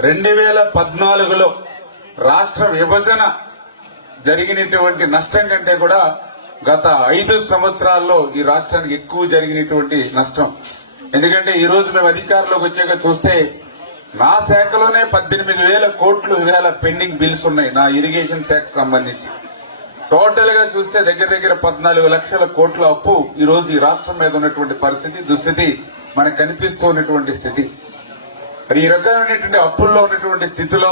2014లో రాష్ట్ర విభజన జరిగినటువంటి నష్టం కంటే కూడా గత 5 సంవత్సరాల్లో ఈ రాష్ట్రానికి ఎక్కువ జరిగినటువంటి నష్టం. ఎందుకంటే ఈ రోజు మేము అధికారంలోకి వచ్చాక చూస్తే నా శాఖలోనే 18,000 కోట్లు ఇవాళ పెండింగ్ బిల్స్ ఉన్నాయి. నా ఇరిగేషన్ శాఖకు సంబంధించి టోటల్ గా చూస్తే దగ్గర దగ్గర 14 లక్షల కోట్ల అప్పు ఈ రోజు ఈ రాష్ట్రం మీద ఉన్నటువంటి పరిస్థితి, దుస్థితి మనకు కనిపిస్తూ ఉన్నటువంటి స్థితి. మరి ఈ రకమైనటువంటి అప్పుల్లో ఉన్నటువంటి స్థితిలో,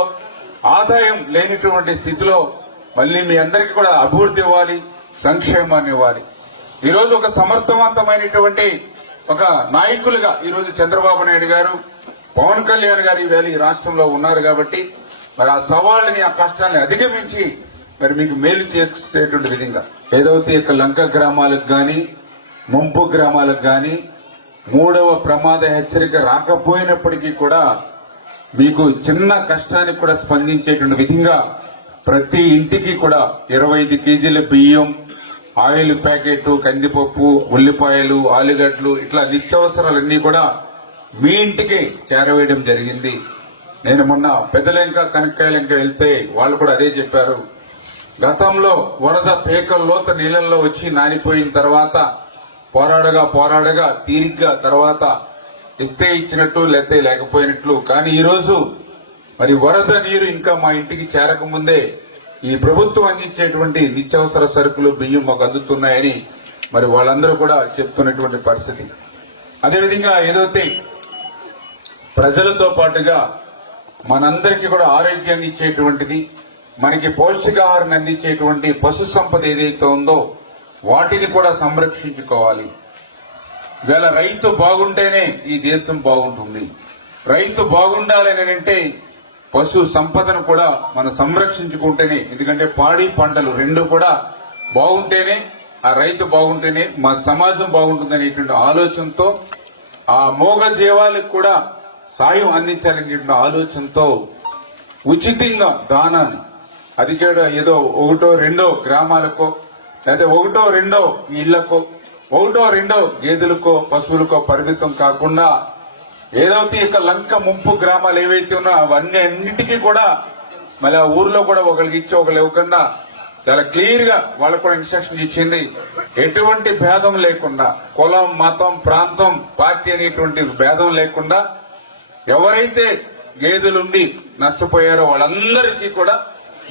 ఆదాయం లేనిటువంటి స్థితిలో మళ్ళీ మీ అందరికీ కూడా అభివృద్ధి ఇవ్వాలి, సంక్షేమాన్ని ఇవ్వాలి. ఈ రోజు ఒక సమర్థవంతమైనటువంటి ఒక నాయకులుగా ఈ రోజు చంద్రబాబు నాయుడు గారు, పవన్ కళ్యాణ్ గారు ఈవేళ ఈ రాష్ట్రంలో ఉన్నారు కాబట్టి మరి ఆ సవాళ్ళని, ఆ కష్టాన్ని అధిగమించి మరి మీకు మేలు చేసేటువంటి విధంగా ఏదైతే ఇక లంక గ్రామాలకు గాని, ముంపు గ్రామాలకు గాని 3వ ప్రమాద హెచ్చరిక రాకపోయినప్పటికీ కూడా మీకు చిన్న కష్టానికి కూడా స్పందించేటువంటి విధంగా ప్రతి ఇంటికి కూడా 25 కేజీల బియ్యం, ఆయిల్ ప్యాకెట్, కందిపప్పు, ఉల్లిపాయలు, ఆలుగడ్డలు ఇట్లా నిత్యావసరాలన్నీ కూడా మీ ఇంటికి చేరవేయడం జరిగింది. నేను మొన్న పెద్దలెంక, కనకాయలంక వెళ్తే వాళ్ళు కూడా అదే చెప్పారు. గతంలో వరద పేకల్లోత నీళ్లలో వచ్చి నానిపోయిన తర్వాత పోరాడగా తీరిగ్గా తర్వాత ఇస్తే ఇచ్చినట్టు, లేతే లేకపోయినట్లు. కానీ ఈ రోజు మరి వరద నీరు ఇంకా మా ఇంటికి చేరకముందే ఈ ప్రభుత్వం అందించేటువంటి నిత్యావసర సరుకులు, బియ్యం మాకు అందుతున్నాయని మరి వాళ్ళందరూ కూడా చెప్తున్నటువంటి పరిస్థితి. అదేవిధంగా ఏదైతే ప్రజలతో పాటుగా మనందరికీ కూడా ఆరోగ్యాన్ని ఇచ్చేటువంటిది, మనకి పౌష్టికాహారాన్ని అందించేటువంటి పశు సంపద ఏదైతే ఉందో వాటిని కూడా సంరక్షించుకోవాలి. ఇవాళ రైతు బాగుంటేనే ఈ దేశం బాగుంటుంది. రైతు బాగుండాలని అంటే పశు సంపదను కూడా మనం సంరక్షించుకుంటేనే, ఎందుకంటే పాడి పంటలు రెండు కూడా బాగుంటేనే, ఆ రైతు బాగుంటేనే మా సమాజం బాగుంటుందనేటువంటి ఆలోచనతో, ఆ మోగ జీవాలకు కూడా సాయం అందించాలనేటువంటి ఆలోచనతో ఉచితంగా దానాన్ని, అది కూడా ఏదో 1-2 గ్రామాలకో, లేదా 1-2 ఇళ్లకో, 1-2 గేదెలకో, పశువులకో పరిమితం కాకుండా ఏదైతే ఇక లంక ముంపు గ్రామాలు ఏవైతే ఉన్నాయో అవన్నీ అన్నిటికీ కూడా మళ్ళీ ఆ ఊర్లో కూడా ఒకరికి ఇచ్చి ఒకరు ఇవ్వకుండా చాలా క్లియర్ గా వాళ్ళకు కూడా ఇన్స్ట్రక్షన్ ఇచ్చింది. ఎటువంటి భేదం లేకుండా, కులం, మతం, ప్రాంతం, పార్టీ అనేటువంటి భేదం లేకుండా ఎవరైతే గేదెలుండి నష్టపోయారో వాళ్ళందరికీ కూడా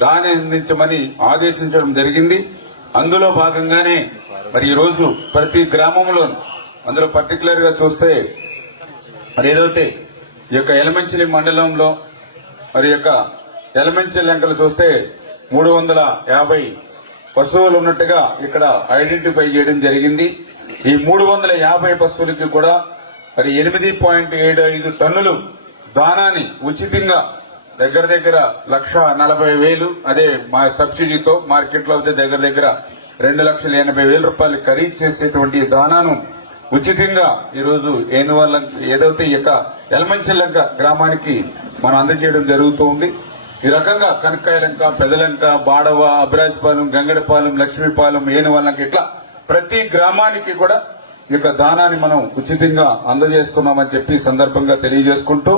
దాన్ని అందించమని ఆదేశించడం జరిగింది. అందులో భాగంగానే మరి ఈ రోజు ప్రతి గ్రామంలో, అందులో పర్టికులర్ గా చూస్తే మరి ఏదైతే ఈ యొక్క ఎలమంచిలి మండలంలో మరి యొక్క ఎలమంచిలి లంకలు చూస్తే 350 పశువులు ఉన్నట్టుగా ఇక్కడ ఐడెంటిఫై చేయడం జరిగింది. ఈ 350 పశువులకి కూడా మరి 8.75 టన్నులు దానాన్ని ఉచితంగా దగ్గర దగ్గర 1,40,000, అదే మా సబ్సిడీతో మార్కెట్లో అయితే దగ్గర దగ్గర 2,80,000 రూపాయలు ఖరీదు చేసేటువంటి దానాను ఉచితంగా ఈ రోజు ఏదైతే ఇక ఎలమంచిలంక గ్రామానికి మనం అందజేయడం జరుగుతూ ఉంది. ఈ రకంగా కనకాయలంక, పెదలంక, బాడవ, అబ్రాజ్పాలెం, గంగడపాలెం, లక్ష్మీపాలెం, ఏనువల్లంక ఇట్లా ప్రతి గ్రామానికి కూడా ఈ యొక్క దానాన్ని మనం ఉచితంగా అందజేస్తున్నామని చెప్పి సందర్భంగా తెలియజేసుకుంటూ